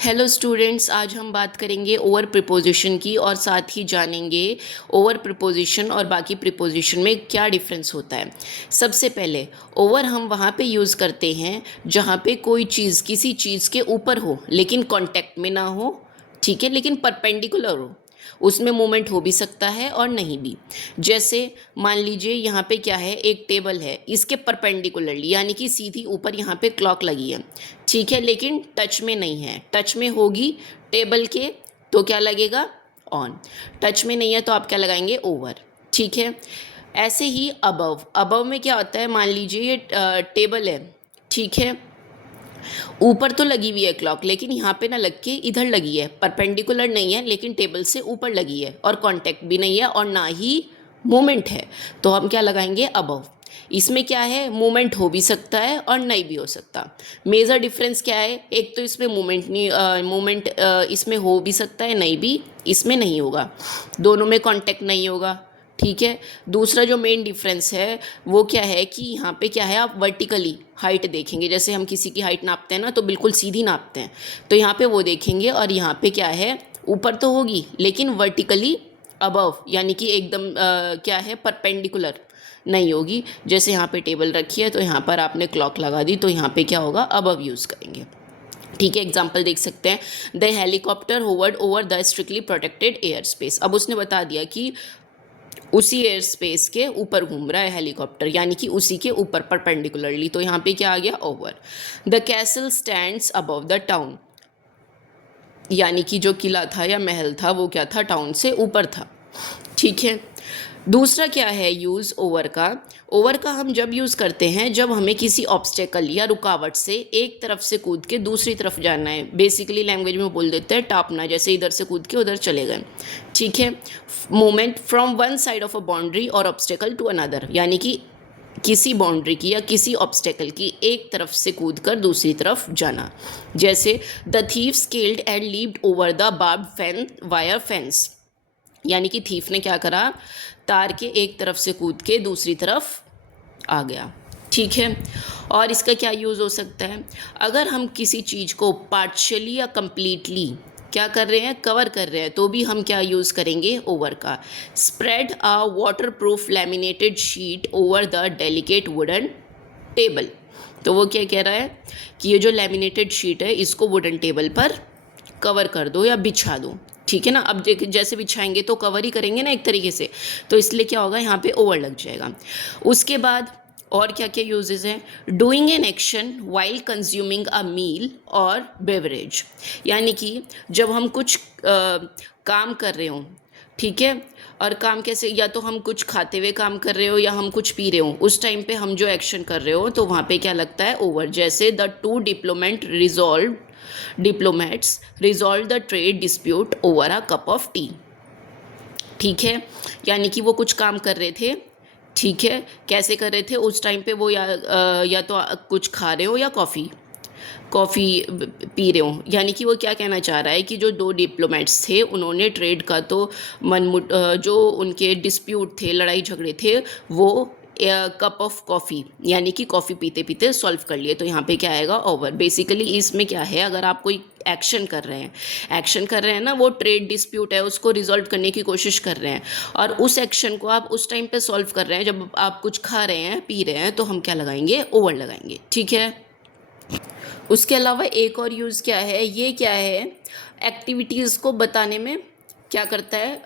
Hello students, आज हम बात करेंगे ओवर प्रिपोजिशन की और साथ ही जानेंगे ओवर प्रिपोजिशन और बाकी प्रिपोजिशन में क्या डिफरेंस होता है। सबसे पहले ओवर हम वहाँ पे यूज़ करते हैं जहाँ पे कोई चीज़ किसी चीज़ के ऊपर हो लेकिन कांटेक्ट में ना हो, ठीक है, लेकिन परपेंडिकुलर हो। उसमें मूवमेंट हो भी सकता है और नहीं भी। जैसे मान लीजिए यहाँ पे क्या है, एक टेबल है, इसके परपेंडिकुलरली यानी कि सीधी ऊपर यहाँ पे क्लॉक लगी है, ठीक है, लेकिन टच में नहीं है। टच में होगी टेबल के तो क्या लगेगा, ऑन। टच में नहीं है तो आप क्या लगाएंगे, ओवर, ठीक है। ऐसे ही अबव, अबव में क्या होता है, मान लीजिए ये टेबल है, ठीक है, ऊपर तो लगी हुई है क्लॉक लेकिन यहाँ पे ना लग के इधर लगी है, परपेंडिकुलर नहीं है लेकिन टेबल से ऊपर लगी है और कांटेक्ट भी नहीं है और ना ही मोमेंट है, तो हम क्या लगाएंगे, अबव। इसमें क्या है, मूवमेंट हो भी सकता है और नहीं भी हो सकता। मेजर डिफरेंस क्या है, एक तो इसमें मूवमेंट नहीं, मूवमेंट इसमें हो भी सकता है, नहीं भी, इसमें नहीं होगा, दोनों में कांटेक्ट नहीं होगा, ठीक है। दूसरा जो मेन डिफरेंस है वो क्या है कि यहाँ पे क्या है, आप वर्टिकली हाइट देखेंगे, जैसे हम किसी की हाइट नापते हैं ना तो बिल्कुल सीधी नापते हैं, तो यहाँ पे वो देखेंगे और यहाँ पे क्या है, ऊपर तो होगी लेकिन वर्टिकली अबव यानी कि एकदम क्या है, परपेंडिकुलर नहीं होगी। जैसे यहाँ पे टेबल रखी है तो यहाँ पर आपने क्लॉक लगा दी तो यहाँ पे क्या होगा, अबव यूज़ करेंगे, ठीक है। एग्जाम्पल देख सकते हैं, the helicopter hovered over the strictly protected air space. अब उसने बता दिया कि उसी एयर स्पेस के ऊपर घूम रहा है हेलीकॉप्टर, यानी कि उसी के ऊपर परपेंडिकुलरली, तो यहाँ पे क्या आ गया, over. The castle stands above the town, यानी कि जो किला था या महल था वो क्या था, टाउन से ऊपर था, ठीक है। दूसरा क्या है यूज़ ओवर का, ओवर का हम जब यूज़ करते हैं जब हमें किसी ऑब्स्टेकल या रुकावट से एक तरफ से कूद के दूसरी तरफ जाना है, बेसिकली लैंग्वेज में बोल देते हैं टापना, जैसे इधर से कूद के उधर चले गए, ठीक है। Movement from one side of a boundary और ऑब्स्टेकल टू अनदर, यानी कि किसी बाउंड्री की या किसी ऑब्स्टेकल की एक तरफ से कूद कर दूसरी तरफ जाना। जैसे the thief scaled and leaped over the barbed wire fence, यानी कि थीफ ने क्या करा, तार के एक तरफ से कूद के दूसरी तरफ आ गया, ठीक है। और इसका क्या यूज़ हो सकता है, अगर हम किसी चीज़ को पार्शियली या कंप्लीटली क्या कर रहे हैं, कवर कर रहे हैं, तो भी हम क्या यूज़ करेंगे, ओवर का। Spread a water proof laminated sheet over the delicate wooden table, तो वो क्या कह रहा है कि ये जो लैमिनेटेड शीट है इसको वुडन टेबल पर कवर कर दो या बिछा दो, ठीक है ना। अब जैसे बिछाएंगे तो कवर ही करेंगे ना एक तरीके से, तो इसलिए क्या होगा, यहाँ पे ओवर लग जाएगा। उसके बाद और क्या क्या यूजेस हैं, doing an action while consuming a meal और बेवरेज, यानी कि जब हम कुछ काम कर रहे हों, ठीक है, और काम कैसे, या तो हम कुछ खाते हुए काम कर रहे हो या हम कुछ पी रहे हो, उस टाइम पे हम जो एक्शन कर रहे हो तो वहाँ पे क्या लगता है, ओवर। जैसे the two diplomats resolve the trade dispute over a cup of T, ठीक है, यानी कि वो कुछ काम कर रहे थे, ठीक है, कैसे कर रहे थे उस टाइम पे वो, या तो कुछ खा रहे हो या कॉफ़ी पी रहे हो, यानी कि वो क्या कहना चाह रहा है कि जो दो डिप्लोमेट्स थे उन्होंने ट्रेड का तो जो उनके डिस्प्यूट थे, लड़ाई झगड़े थे, वो कप ऑफ कॉफ़ी यानी कि कॉफ़ी पीते पीते सॉल्व कर लिए, तो यहाँ पे क्या आएगा, ओवर। बेसिकली इसमें क्या है, अगर आप कोई एक्शन कर रहे हैं ना, वो ट्रेड डिस्प्यूट है उसको रिजॉल्व करने की कोशिश कर रहे हैं, और उस एक्शन को आप उस टाइम पे सॉल्व कर रहे हैं जब आप कुछ खा रहे हैं पी रहे हैं, तो हम क्या लगाएंगे, ओवर लगाएंगे, ठीक है। उसके अलावा एक और यूज़ क्या है, ये क्या है, एक्टिविटीज़ को बताने में क्या करता है,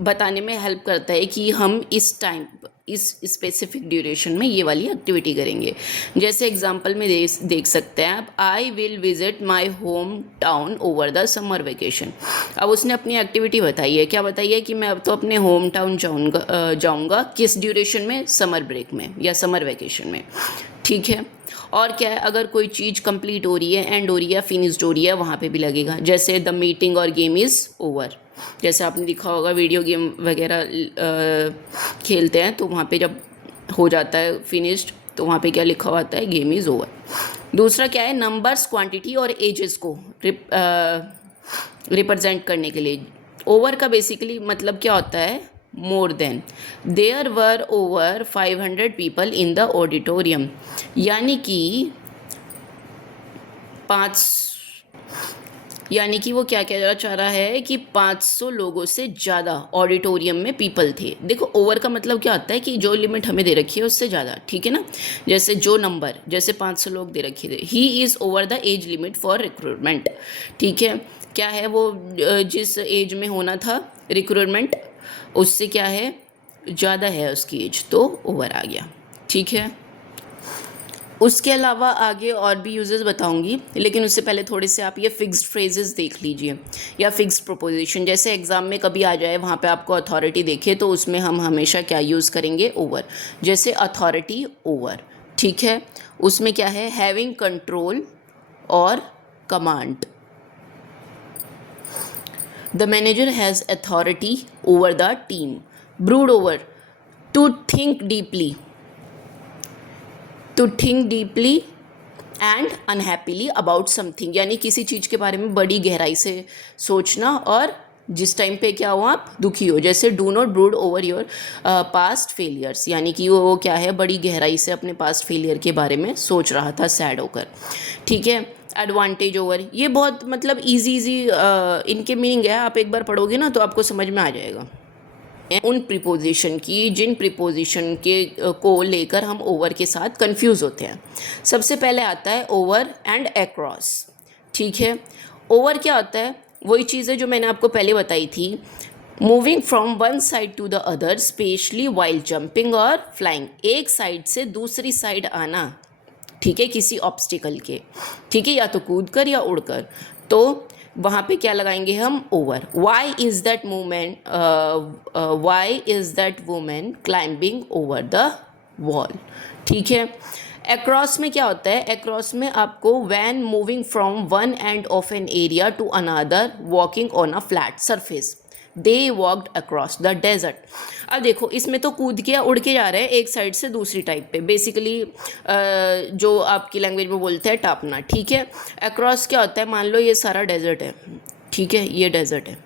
बताने में हेल्प करता है कि हम इस टाइम, इस स्पेसिफिक ड्यूरेशन में ये वाली एक्टिविटी करेंगे। जैसे एग्जांपल में देख सकते हैं आप, I will visit my home town over the summer vacation. अब उसने अपनी एक्टिविटी बताई है, क्या बताई है कि मैं अब तो अपने होम टाउन जाऊँगा किस ड्यूरेशन में, समर ब्रेक में या समर वेकेशन में, ठीक है। और क्या है, अगर कोई चीज़ कंप्लीट हो रही है, एंड हो रही है, फिनिश्ड हो रही है, वहाँ पे भी लगेगा। जैसे द मीटिंग और गेम इज़ ओवर, जैसे आपने देखा होगा वीडियो गेम वगैरह खेलते हैं तो वहाँ पे जब हो जाता है फिनिश्ड तो वहाँ पे क्या लिखा हुआ आता है, गेम इज़ ओवर। दूसरा क्या है, नंबर्स, क्वांटिटी और एजेस को रिप्रेजेंट करने के लिए ओवर का बेसिकली मतलब क्या होता है, more than. There were over 500 people in the auditorium, यानी कि यानी कि वो क्या कहना चाह रहा है कि 500 लोगों से ज़्यादा ऑडिटोरियम में पीपल थे। देखो ओवर का मतलब क्या होता है कि जो लिमिट हमें दे रखी है उससे ज़्यादा, ठीक है ना। जैसे जो नंबर, जैसे 500 लोग दे रखे थे, he is over the age limit for recruitment. ठीक है, क्या है वो जिस एज में होना था रिक्रूटमेंट उससे क्या है ज़्यादा है उसकी एज, तो ओवर आ गया। ठीक है, उसके अलावा आगे और भी यूजेस बताऊंगी, लेकिन उससे पहले थोड़े से आप ये फिक्स्ड फ्रेजेस देख लीजिए या फिक्स्ड प्रोपोजिशन। जैसे एग्जाम में कभी आ जाए वहाँ पे आपको अथॉरिटी देखे तो उसमें हम हमेशा क्या यूज़ करेंगे, ओवर। जैसे अथॉरिटी ओवर, ठीक है, उसमें क्या है, हैविंग कंट्रोल और command. The manager has authority over the team. Brood over, to think deeply, to think deeply and unhappily about something, यानी किसी चीज़ के बारे में बड़ी गहराई से सोचना और जिस टाइम पे क्या हो आप दुखी हो। जैसे do not brood over your past failures, यानी कि वो क्या है बड़ी गहराई से अपने पास्ट फेलियर के बारे में सोच रहा था सैड होकर। ठीक है, एडवांटेज ओवर, ये बहुत मतलब इजी इजी इनके मीनिंग है, आप एक बार पढ़ोगे ना तो आपको समझ में आ जाएगा। उन प्रीपोजिशन की जिन प्रीपोजिशन के को लेकर हम ओवर के साथ कंफ्यूज होते हैं। सबसे पहले आता है ओवर एंड अक्रॉस। ठीक है, ओवर क्या होता है, वही चीज़ है जो मैंने आपको पहले बताई थी, moving from one side to the other specially while jumping और फ्लाइंग, एक साइड से दूसरी साइड आना, ठीक है, किसी ऑब्स्टिकल के, ठीक है, या तो कूद कर या उड़कर, तो वहाँ पे क्या लगाएंगे हम, over. Why is that movement, why is that women climbing over the wall. ठीक है, अक्रॉस में क्या होता है, अक्रॉस में आपको when moving from one end of an area to another walking on a flat surface, they walked across the desert. अब देखो इसमें तो कूद के या उड़ के जा रहे हैं एक साइड से दूसरी टाइप पे, बेसिकली जो आपकी लैंग्वेज में बोलते हैं टापना। ठीक है, अक्रॉस क्या होता है, मान लो ये सारा डेजर्ट है, ठीक है, ये डेजर्ट है,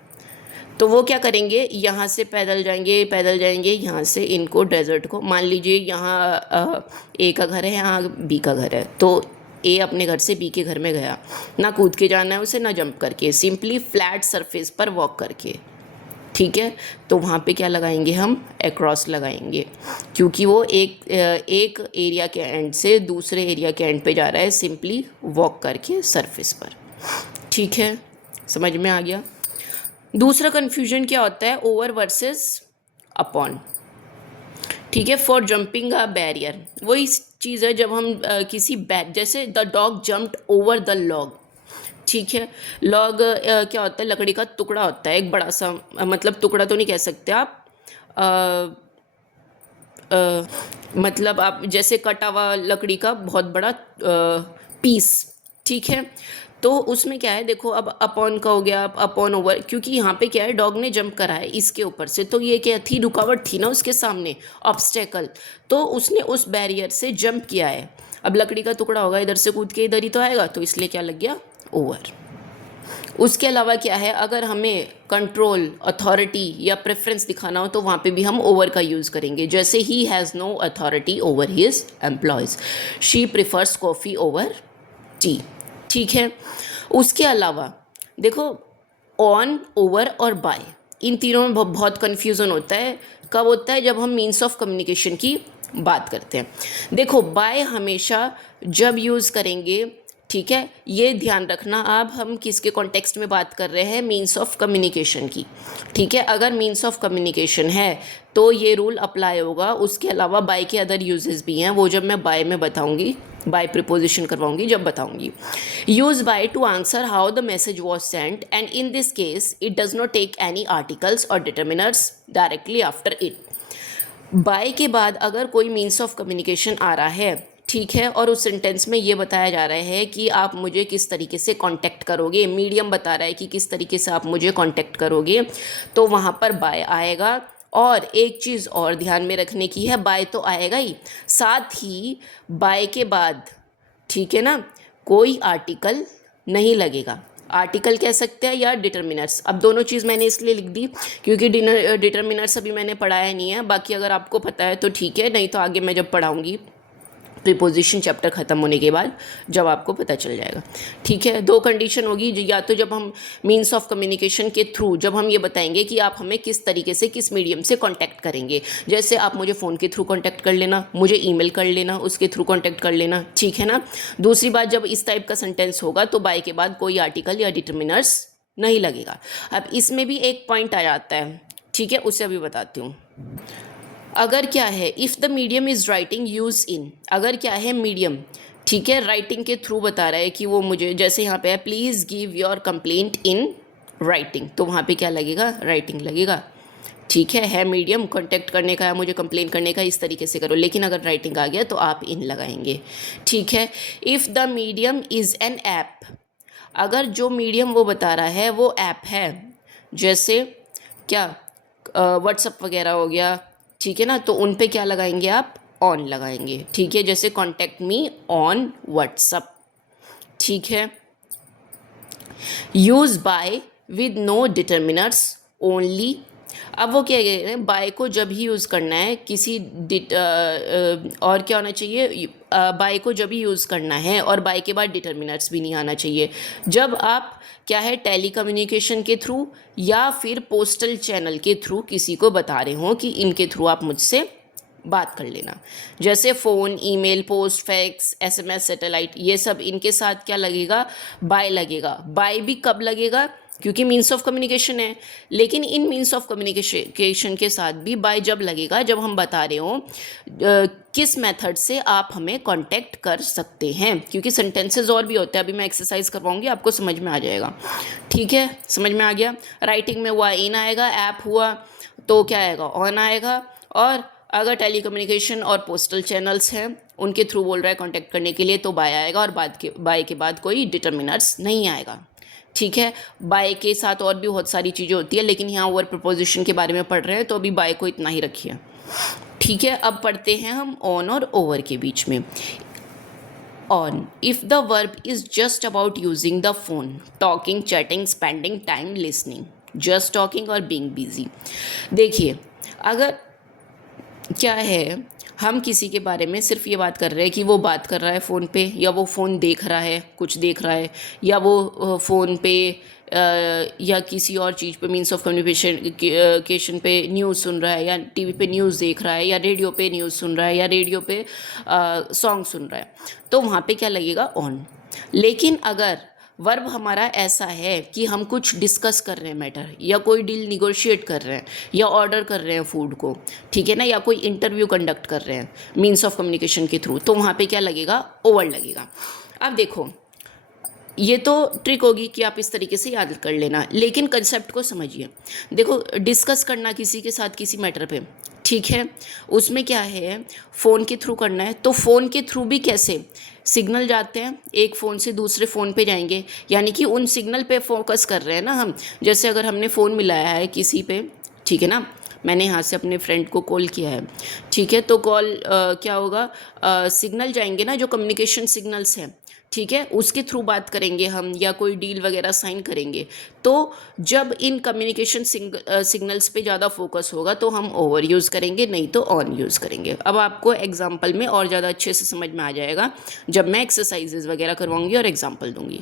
तो वो क्या करेंगे, यहाँ से पैदल जाएंगे यहाँ से इनको डेजर्ट को, मान लीजिए यहाँ ए का घर है, यहाँ बी का घर है, तो ए अपने घर से बी के घर में गया, ना कूद के जाना है उसे ना जंप करके, सिंपली फ्लैट सरफेस पर वॉक करके। ठीक है, तो वहाँ पे क्या लगाएंगे हम, अक्रॉस लगाएंगे, क्योंकि वो एक एरिया के एंड से दूसरे एरिया के एंड पे जा रहा है सिंपली वॉक करके सरफेस पर। ठीक है, समझ में आ गया। दूसरा कन्फ्यूजन क्या होता है, ओवर वर्सेस अपॉन। ठीक है, फॉर जंपिंग अ बैरियर, वही चीज़ है जब हम किसी जैसे the dog jumped over the log. ठीक है, लॉग क्या होता है, लकड़ी का टुकड़ा होता है, एक बड़ा सा, मतलब टुकड़ा तो नहीं कह सकते आप, अ, मतलब आप जैसे कटा हुआ लकड़ी का बहुत बड़ा पीस। ठीक है, तो उसमें क्या है, देखो अब अपॉन का हो गया, अपॉन ओवर, क्योंकि यहाँ पे क्या है डॉग ने जंप करा है इसके ऊपर से, तो ये क्या थी, रुकावट थी ना उसके सामने, ऑब्स्टेकल, तो उसने उस बैरियर से जंप किया है। अब लकड़ी का टुकड़ा होगा, इधर से कूद के इधर ही तो आएगा, तो इसलिए क्या लग गया, ओवर। उसके अलावा क्या है, अगर हमें कंट्रोल, अथॉरिटी या प्रेफरेंस दिखाना हो तो वहाँ पे भी हम ओवर का यूज़ करेंगे। जैसे ही has no authority over his employees, she prefers coffee over tea. ठीक है, उसके अलावा देखो ऑन, ओवर और बाय, इन तीनों में बहुत कन्फ्यूज़न होता है। कब होता है, जब हम मीन्स ऑफ कम्युनिकेशन की बात करते हैं। देखो बाय हमेशा जब यूज़ करेंगे, ठीक है, ये ध्यान रखना आप, हम किसके कॉन्टेक्स्ट में बात कर रहे हैं, मीन्स ऑफ कम्युनिकेशन की। ठीक है, अगर मीन्स ऑफ कम्युनिकेशन है तो ये रूल अप्लाई होगा। उसके अलावा बाय के अदर यूजेस भी हैं, वो जब मैं बाय में बताऊंगी, बाय प्रिपोजिशन करवाऊंगी जब बताऊंगी। Use by to answer how the message was sent and in this case it does not take any articles और determiners directly after it. By के बाद अगर कोई मीन्स ऑफ कम्युनिकेशन आ रहा है, ठीक है, और उस सेंटेंस में ये बताया जा रहा है कि आप मुझे किस तरीके से कांटेक्ट करोगे, मीडियम बता रहा है कि किस तरीके से आप मुझे कांटेक्ट करोगे, तो वहाँ पर बाय आएगा। और एक चीज़ और ध्यान में रखने की है, बाय तो आएगा ही, साथ ही बाय के बाद, ठीक है ना, कोई आर्टिकल नहीं लगेगा। आर्टिकल कह सकते हैं या डिटर्मिनर्स, अब दोनों चीज़ मैंने इसलिए लिख दी क्योंकि डिटर्मिनर्स अभी मैंने पढ़ाया नहीं है, बाकी अगर आपको पता है तो ठीक है, नहीं तो आगे मैं जब पढ़ाऊँगी प्रीपोजिशन चैप्टर ख़त्म होने के बाद जब आपको पता चल जाएगा। ठीक है, दो कंडीशन होगी, या तो जब हम मीन्स ऑफ कम्युनिकेशन के थ्रू जब हम ये बताएंगे कि आप हमें किस तरीके से किस मीडियम से कांटेक्ट करेंगे, जैसे आप मुझे फ़ोन के थ्रू कांटेक्ट कर लेना, मुझे ईमेल कर लेना, उसके थ्रू कांटेक्ट कर लेना, ठीक है ना। दूसरी बात, जब इस टाइप का सेंटेंस होगा तो बाय के बाद कोई आर्टिकल या डिटर्मिनर्स नहीं लगेगा। अब इसमें भी एक पॉइंट आ जाता है, ठीक है, उसे अभी बताती हूँ। अगर क्या है, if the medium is writing use in, अगर क्या है मीडियम, ठीक है, राइटिंग के थ्रू बता रहा है कि वो मुझे, जैसे यहाँ पे है please give your complaint in writing, तो वहाँ पे क्या लगेगा, राइटिंग लगेगा। ठीक है मीडियम कॉन्टेक्ट करने का या मुझे कंप्लेन करने का, इस तरीके से करो, लेकिन अगर राइटिंग आ गया तो आप इन लगाएंगे। ठीक है, if the medium is an app, अगर जो मीडियम वो बता रहा है वो ऐप है, जैसे क्या व्हाट्सअप वगैरह हो गया, ठीक है ना, तो उन पे क्या लगाएंगे आप, ऑन लगाएंगे। ठीक है, जैसे कॉन्टैक्ट मी ऑन व्हाट्सअप। ठीक है, use by with no determiners only, अब वो क्या कह रहे हैं, बाय को जब ही यूज़ करना है किसी और क्या होना चाहिए, बाय को जब ही यूज़ करना है और बाय के बाद डिटर्मिनर्स भी नहीं आना चाहिए, जब आप क्या है टेली कम्युनिकेशन के थ्रू या फिर पोस्टल चैनल के थ्रू किसी को बता रहे हो कि इनके थ्रू आप मुझसे बात कर लेना, जैसे phone, email, post, fax, SMS, satellite, ये सब इनके साथ क्या लगेगा, बाय लगेगा। बाय भी कब लगेगा, क्योंकि मीन्स ऑफ कम्युनिकेशन है, लेकिन इन मीन्स ऑफ कम्युनिकेशन के साथ भी बाय जब लगेगा जब हम बता रहे हो किस मेथड से आप हमें कांटेक्ट कर सकते हैं, क्योंकि सेंटेंसेस और भी होते हैं, अभी मैं एक्सरसाइज करवाऊंगी आपको समझ में आ जाएगा। ठीक है, समझ में आ गया। राइटिंग में हुआ इन आएगा, ऐप हुआ तो क्या आएगा, ऑन आएगा, और अगर टेली कम्युनिकेशन और पोस्टल चैनल्स हैं उनके थ्रू बोल रहा है कांटेक्ट करने के लिए तो बाय आएगा, और बाय के बाद कोई डिटर्मिनर्स नहीं आएगा। ठीक है, बाय के साथ और भी बहुत सारी चीज़ें होती है, लेकिन यहाँ ओवर प्रपोजिशन के बारे में पढ़ रहे हैं तो अभी बाय को इतना ही रखिए। ठीक है, अब पढ़ते हैं हम ऑन और ओवर के बीच में। On, if the verb is just about using the phone, talking, chatting, spending time listening, just talking और बीइंग बिजी। देखिए, अगर क्या है, हम किसी के बारे में सिर्फ ये बात कर रहे हैं कि वो बात कर रहा है फ़ोन पे, या वो फ़ोन देख रहा है, कुछ देख रहा है, या वो फ़ोन पे या किसी और चीज़ पे मीन्स ऑफ कम्युनिकेशन पे न्यूज़ सुन रहा है, या टीवी पे न्यूज़ देख रहा है, या रेडियो पे न्यूज़ सुन रहा है, या रेडियो पे सॉन्ग सुन रहा है, तो वहाँ पे क्या लगेगा, ऑन। लेकिन अगर वर्ब हमारा ऐसा है कि हम कुछ डिस्कस कर रहे हैं मैटर, या कोई डील निगोशिएट कर रहे हैं, या ऑर्डर कर रहे हैं फूड को, ठीक है ना, या कोई इंटरव्यू कंडक्ट कर रहे हैं मीन्स ऑफ कम्युनिकेशन के थ्रू, तो वहाँ पे क्या लगेगा, ओवर लगेगा। अब देखो, ये तो ट्रिक होगी कि आप इस तरीके से याद कर लेना, लेकिन कंसेप्ट को समझिए। देखो, डिस्कस करना किसी के साथ किसी मैटर पे, ठीक है, उसमें क्या है, फ़ोन के थ्रू करना है, तो फ़ोन के थ्रू भी कैसे, सिग्नल जाते हैं, एक फ़ोन से दूसरे फ़ोन पे जाएंगे, यानी कि उन सिग्नल पे फोकस कर रहे हैं ना हम। जैसे अगर हमने फ़ोन मिलाया है किसी पे, ठीक है ना, मैंने यहाँ से अपने फ्रेंड को कॉल किया है, ठीक है, तो कॉल क्या होगा, सिग्नल जाएंगे ना, जो कम्युनिकेशन सिग्नल्स हैं, ठीक है, उसके थ्रू बात करेंगे हम, या कोई डील वगैरह साइन करेंगे। तो जब इन कम्युनिकेशन सिग्नल्स पे ज़्यादा फोकस होगा तो हम ओवर यूज़ करेंगे, नहीं तो ऑन यूज़ करेंगे। अब आपको एग्जांपल में और ज़्यादा अच्छे से समझ में आ जाएगा जब मैं एक्सरसाइजेज वगैरह करवाऊंगी और एग्जांपल दूंगी।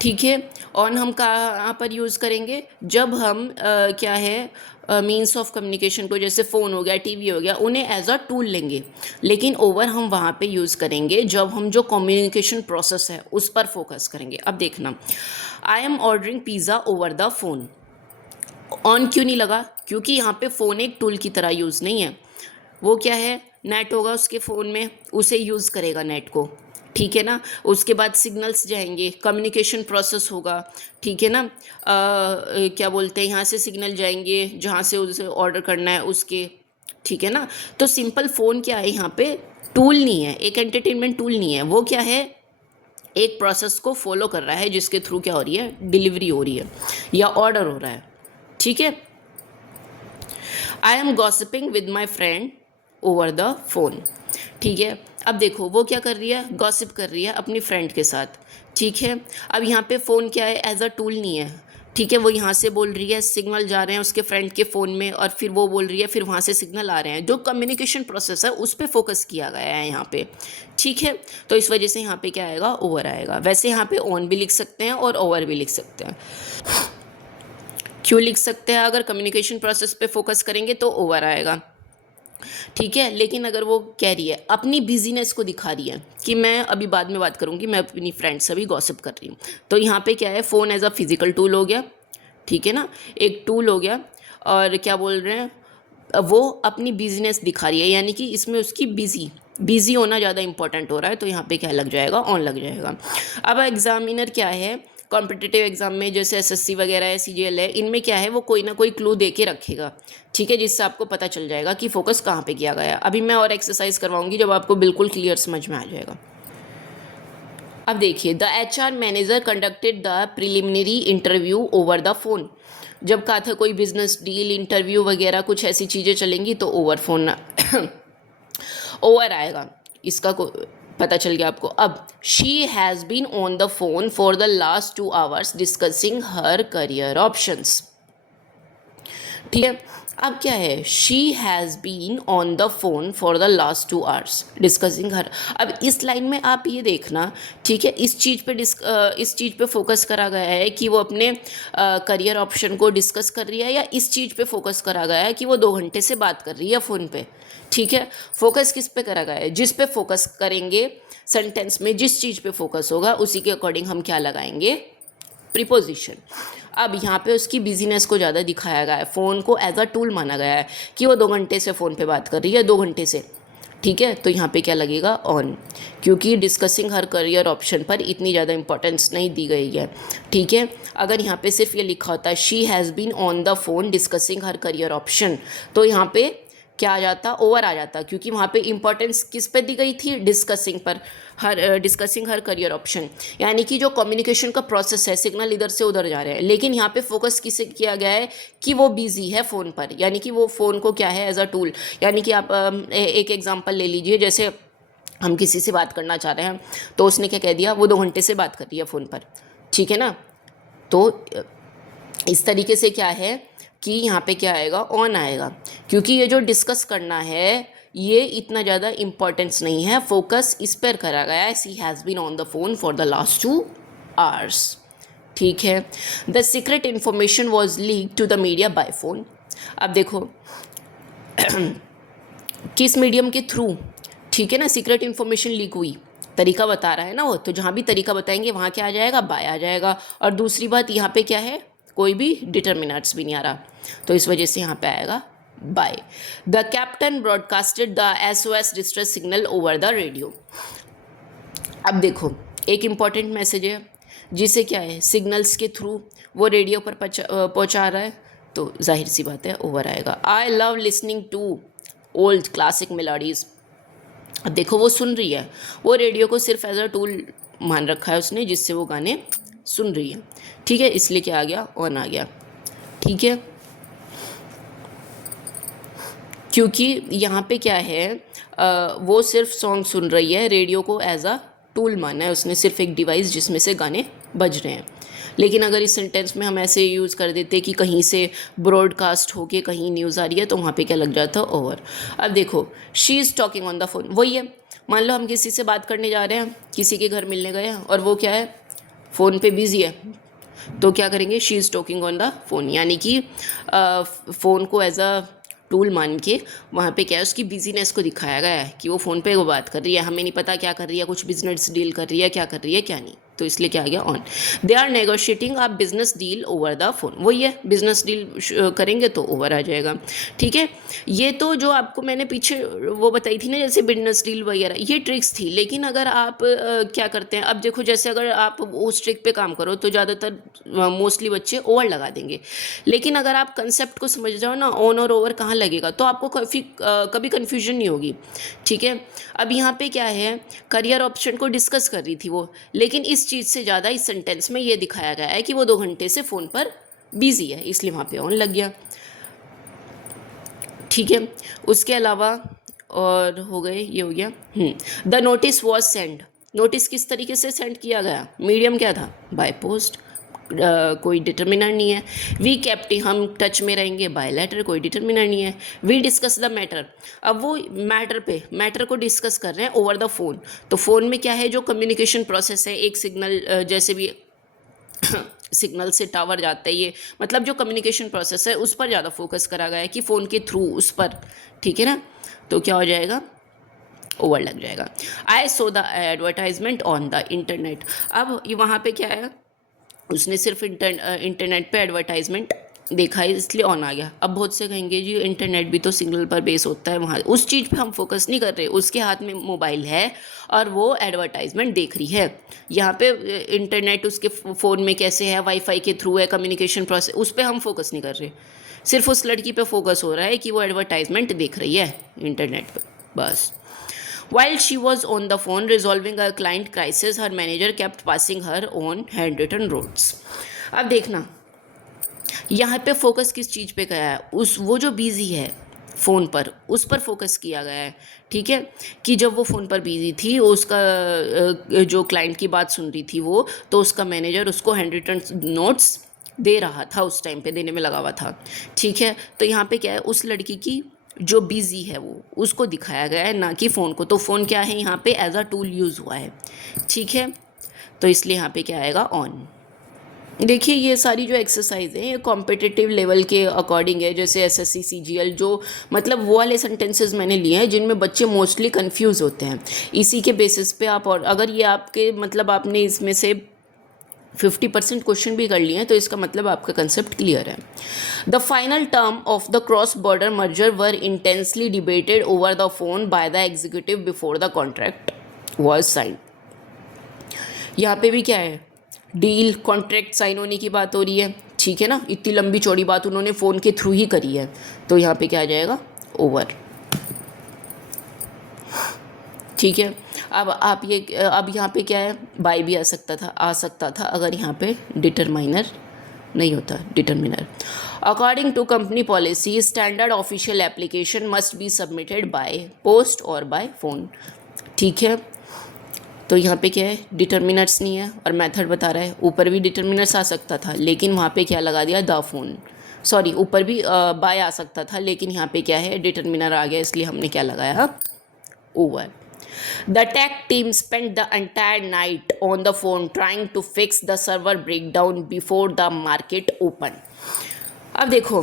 ठीक है, ऑन हम कहाँ पर यूज़ करेंगे, जब हम क्या है, मीन्स ऑफ कम्युनिकेशन को, जैसे फ़ोन हो गया, टीवी हो गया, उन्हें एज अ टूल लेंगे। लेकिन ओवर हम वहाँ पे यूज़ करेंगे जब हम जो कम्युनिकेशन प्रोसेस है उस पर फोकस करेंगे। अब देखना, I am ordering pizza over the phone, on क्यों नहीं लगा, क्योंकि यहाँ पे फ़ोन एक टूल की तरह यूज़ नहीं है, वो क्या है, नेट होगा उसके फ़ोन में, उसे यूज़ करेगा नेट को, ठीक है ना, उसके बाद सिग्नल्स जाएंगे, कम्युनिकेशन प्रोसेस होगा, ठीक है ना, क्या बोलते हैं, यहाँ से सिग्नल जाएंगे जहाँ से उसे ऑर्डर करना है उसके, ठीक है ना। तो सिंपल फ़ोन क्या है, यहाँ पे टूल नहीं है, एक एंटरटेनमेंट टूल नहीं है, वो क्या है, एक प्रोसेस को फॉलो कर रहा है जिसके थ्रू क्या हो रही है, डिलीवरी हो रही है या ऑर्डर हो रहा है। ठीक है, I am gossiping with my friend over the phone. ठीक है, अब देखो वो क्या कर रही है, गॉसिप कर रही है अपनी फ्रेंड के साथ। ठीक है, अब यहाँ पे फ़ोन क्या है, एज अ टूल नहीं है, ठीक है, वो यहाँ से बोल रही है, सिग्नल जा रहे हैं उसके फ्रेंड के फ़ोन में, और फिर वो बोल रही है, फिर वहाँ से सिग्नल आ रहे हैं। जो कम्युनिकेशन प्रोसेस है उस पे फोकस किया गया है यहाँ पे। ठीक है, तो इस वजह से यहाँ पे क्या आएगा, ओवर आएगा। वैसे यहाँ पे ऑन भी लिख सकते हैं और ओवर भी लिख सकते हैं। क्यों लिख सकते हैं, अगर कम्युनिकेशन प्रोसेस पे फोकस करेंगे तो ओवर आएगा। ठीक है, लेकिन अगर वो कह रही है, अपनी बिजीनेस को दिखा रही है कि मैं अभी बाद में बात करूँगी, मैं अपनी फ्रेंड से अभी गॉसिप कर रही हूँ, तो यहाँ पे क्या है, phone as a physical tool हो गया। ठीक है ना, एक टूल हो गया। और क्या बोल रहे हैं, वो अपनी बिजनेस दिखा रही है, यानी कि इसमें उसकी बिजी होना ज़्यादा इंपॉर्टेंट हो रहा है, तो यहाँ पे क्या लग जाएगा, ऑन लग जाएगा। अब एग्जामिनर क्या है, कॉम्पिटिटिव एग्जाम में जैसे एसएससी वगैरह है, सीजीएल है, इनमें क्या है, वो कोई ना कोई क्लू दे के रखेगा। ठीक है, जिससे आपको पता चल जाएगा कि फोकस कहाँ पे किया गया है। अभी मैं और एक्सरसाइज करवाऊंगी जब आपको बिल्कुल क्लियर समझ में आ जाएगा। अब देखिए, the HR manager conducted the preliminary interview over the phone. जब कहा था कोई बिजनेस डील, इंटरव्यू वगैरह कुछ ऐसी चीज़ें चलेंगी तो ओवर फोन ओवर आएगा। इसका को पता चल गया आपको। अब she has been on the phone for the last 2 hours discussing her career options. ठीक है, अब क्या है, she has been on the phone for the last 2 hours discussing her. अब इस लाइन में आप ये देखना, ठीक है, इस चीज़ पे फोकस करा गया है कि वो अपने करियर ऑप्शन को डिस्कस कर रही है, या इस चीज़ पे फोकस करा गया है कि वो 2 घंटे से बात कर रही है फ़ोन पे। ठीक है, फोकस किस पे करा गया है, जिस पे फोकस करेंगे सेंटेंस में, जिस चीज़ पे फोकस होगा उसी के अकॉर्डिंग हम क्या लगाएंगे, प्रीपोजिशन। अब यहाँ पे उसकी बिजीनेस को ज़्यादा दिखाया गया है, फ़ोन को एज अ टूल माना गया है कि वो 2 घंटे से फ़ोन पे बात कर रही है, 2 घंटे से। ठीक है, तो यहाँ पे क्या लगेगा, ऑन, क्योंकि डिस्कसिंग हर करियर ऑप्शन पर इतनी ज़्यादा इंपॉर्टेंस नहीं दी गई है। ठीक है, अगर यहाँ पे सिर्फ ये लिखा होता है she has been on the phone discussing her career option, तो यहाँ पे क्या आ जाता, ओवर आ जाता, क्योंकि वहाँ पे इंपॉर्टेंस किस पे दी गई थी, डिस्कसिंग पर, डिस्कसिंग हर करियर ऑप्शन। यानी कि जो कम्युनिकेशन का प्रोसेस है, सिग्नल इधर से उधर जा रहे हैं, लेकिन यहाँ पे फोकस किसे किया गया है कि वो बिजी है फ़ोन पर, यानी कि वो फ़ोन को क्या है, एज अ टूल। यानी कि आप एक एग्जांपल ले लीजिए, जैसे हम किसी से बात करना चाह रहे हैं, तो उसने क्या कह दिया, वो 2 घंटे से बात कर रही है फ़ोन पर। ठीक है ना, तो इस तरीके से क्या है कि यहाँ पे क्या आएगा, ऑन आएगा, क्योंकि ये जो डिस्कस करना है ये इतना ज़्यादा इम्पॉर्टेंस नहीं है, फोकस इस पर करा गया है, she has been on the phone for the last 2 hours. ठीक है, the secret information was leak to the media by phone. अब देखो किस मीडियम के थ्रू, ठीक है ना, सीक्रेट इन्फॉर्मेशन लीक हुई, तरीका बता रहा है ना वो, तो जहाँ भी तरीका बताएंगे वहाँ क्या आ जाएगा, बाय आ जाएगा। और दूसरी बात, यहाँ पे क्या है, कोई भी डिटर्मिनेंट्स भी नहीं आ रहा, तो इस वजह से यहाँ पे आएगा by. The captain broadcasted the SOS distress signal over the radio. अब देखो, एक इम्पॉर्टेंट मैसेज है जिसे क्या है, सिग्नल्स के थ्रू वो रेडियो पर पहुँचा रहा है, तो जाहिर सी बात है ओवर आएगा। I love listening to old classic melodies. अब देखो, वो सुन रही है, वो रेडियो को सिर्फ एज अ टूल मान रखा है उसने, जिससे वो गाने सुन रही है। ठीक है, इसलिए क्या आ गया, ऑन आ गया। ठीक है, क्योंकि यहाँ पे क्या है, वो सिर्फ सॉन्ग सुन रही है, रेडियो को एज अ टूल माना है उसने, सिर्फ एक डिवाइस जिसमें से गाने बज रहे हैं। लेकिन अगर इस सेंटेंस में हम ऐसे यूज़ कर देते कि कहीं से ब्रॉडकास्ट होके कहीं न्यूज़ आ रही है, तो वहाँ पे क्या लग जाता, ओवर। अब देखो, she is talking on the phone, वही है, मान लो हम किसी से बात करने जा रहे हैं, किसी के घर मिलने गए हैं, और वो क्या है, फ़ोन पे बिज़ी है, तो क्या करेंगे, she is talking on the phone, यानी कि फ़ोन को एज अ टूल मान के वहाँ पे क्या है, उसकी बिजीनेस को दिखाया गया है कि वो फ़ोन पे वो बात कर रही है, हमें नहीं पता क्या कर रही है, कुछ बिजनेस डील कर रही है, क्या कर रही है क्या नहीं, तो इसलिए क्या आ गया, on. They are negotiating a business deal over the phone, वही है, बिजनेस डील करेंगे तो ओवर आ जाएगा। ठीक है, ये तो जो आपको मैंने पीछे वो बताई थी ना, जैसे बिजनेस डील वगैरह, ये ट्रिक्स थी। लेकिन अगर आप क्या करते हैं, अब देखो, जैसे अगर आप उस ट्रिक पे काम करो तो ज़्यादातर मोस्टली बच्चे ओवर लगा देंगे, लेकिन अगर आप कंसेप्ट को समझ जाओ ना, ऑन और ओवर कहाँ लगेगा, तो आपको कभी कन्फ्यूजन नहीं होगी। ठीक है, अब यहाँ पे क्या है, करियर ऑप्शन को डिस्कस कर रही थी वो, लेकिन इस चीज़ से ज़्यादा इस सेंटेंस में ये दिखाया गया है कि वो 2 घंटे से फ़ोन पर बिजी है, इसलिए वहाँ पे ऑन लग गया। ठीक है, उसके अलावा और हो गए, ये हो गया। The notice was send, notice किस तरीके से सेंड किया गया, मीडियम क्या था, बाय पोस्ट। कोई डिटर्मिनर नहीं है। वी केप्ट हम टच में रहेंगे, बायलैटर कोई डिटर्मिनर नहीं है। वी डिस्कस द मैटर, अब वो मैटर को डिस्कस कर रहे हैं ओवर द फोन। तो फ़ोन में क्या है, जो कम्युनिकेशन प्रोसेस है, एक सिग्नल जैसे भी सिग्नल से टावर जाता है, ये मतलब जो कम्युनिकेशन प्रोसेस है उस पर ज़्यादा फोकस करा गया है कि फ़ोन के थ्रू उस पर, ठीक है ना। तो क्या हो जाएगा, ओवर लग जाएगा। I saw the advertisement on the internet, अब वहाँ पे क्या है, उसने सिर्फ इंटरनेट पे एडवर्टाइजमेंट देखा है इसलिए ऑन आ गया। अब बहुत से कहेंगे जी इंटरनेट भी तो सिग्नल पर बेस होता है, वहाँ उस चीज़ पे हम फोकस नहीं कर रहे, उसके हाथ में मोबाइल है और वो एडवर्टाइजमेंट देख रही है। यहाँ पे इंटरनेट उसके फ़ोन में कैसे है, वाईफाई के थ्रू है, कम्युनिकेशन प्रोसेस, उस पर हम फोकस नहीं कर रहे, सिर्फ उस लड़की पे फोकस हो रहा है कि वो एडवर्टाइजमेंट देख रही है इंटरनेट पर, बस। While she was on the phone resolving a client crisis, her manager kept passing her on handwritten notes. अब देखना यहाँ पे फोकस किस चीज़ पे गया है, उस वो जो बिजी है फ़ोन पर, उस पर फोकस किया गया है, ठीक है। कि जब वो फ़ोन पर बिजी थी, उसका जो क्लाइंट की बात सुन रही थी वो, तो उसका मैनेजर उसको हैंडरिटन नोट्स दे रहा था, उस टाइम पे देने में लगा हुआ था, ठीक है। तो यहाँ पे क्या है, उस लड़की की जो बिजी है वो उसको दिखाया गया है, ना कि फ़ोन को। तो फ़ोन क्या है यहाँ पे, एज अ टूल यूज़ हुआ है, ठीक है। तो इसलिए यहाँ पे क्या आएगा, ऑन। देखिए ये सारी जो एक्सरसाइज है ये कॉम्पिटिटिव लेवल के अकॉर्डिंग है, जैसे एसएससी सीजीएल, जो मतलब वो वाले सेंटेंसेस मैंने लिए हैं जिनमें बच्चे मोस्टली कंफ्यूज होते हैं, इसी के बेसिस पे आप, और अगर ये आपके मतलब आपने इसमें से 50% क्वेश्चन भी कर लिए हैं तो इसका मतलब आपका कंसेप्ट क्लियर है। The final term of the cross border merger were intensely debated over the phone by the executive before the contract was sign. यहाँ पे भी क्या है, डील कॉन्ट्रैक्ट साइन होने की बात हो रही है, ठीक है ना। इतनी लंबी चौड़ी बात उन्होंने फ़ोन के थ्रू ही करी है, तो यहाँ पे क्या आ जाएगा, ओवर, ठीक है। अब यहाँ पे क्या है, बाय भी आ सकता था अगर यहाँ पे डिटरमाइनर नहीं होता, determiner. According to company policy standard official application must be submitted by post और बाय फ़ोन, ठीक है। तो यहाँ पे क्या है, डिटरमिनर्स नहीं है और मेथड बता रहा है। ऊपर भी डिटरमिनर्स आ सकता था लेकिन वहाँ पे क्या लगा दिया, द फोन, सॉरी ऊपर भी बाय आ सकता था लेकिन यहाँ पे क्या है, डिटरमिनर आ गया, इसलिए हमने क्या लगाया, over. The tech team spent the entire night on the phone trying to fix the server breakdown before the market opened. अब देखो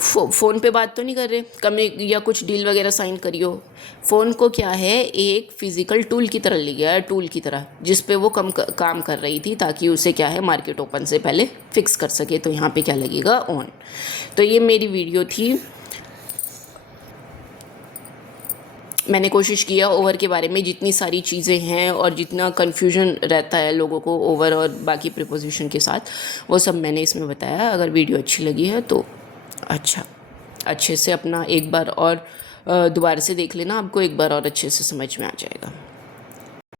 फ़ोन पे बात तो नहीं कर रहे, कमी या कुछ डील वगैरह साइन करियो, फ़ोन को क्या है, एक फ़िज़िकल टूल की तरह लिया है, टूल की तरह जिस पे वो काम कर रही थी ताकि उसे क्या है, मार्केट ओपन से पहले फिक्स कर सके। तो यहाँ पे क्या लगेगा, ऑन। तो ये मेरी वीडियो थी, मैंने कोशिश किया ओवर के बारे में जितनी सारी चीज़ें हैं और जितना कन्फ्यूजन रहता है लोगों को ओवर और बाकी प्रीपोजिशन के साथ, वो सब मैंने इसमें बताया। अगर वीडियो अच्छी लगी है तो अच्छे से अपना एक बार और दोबारा से देख लेना, आपको एक बार और अच्छे से समझ में आ जाएगा।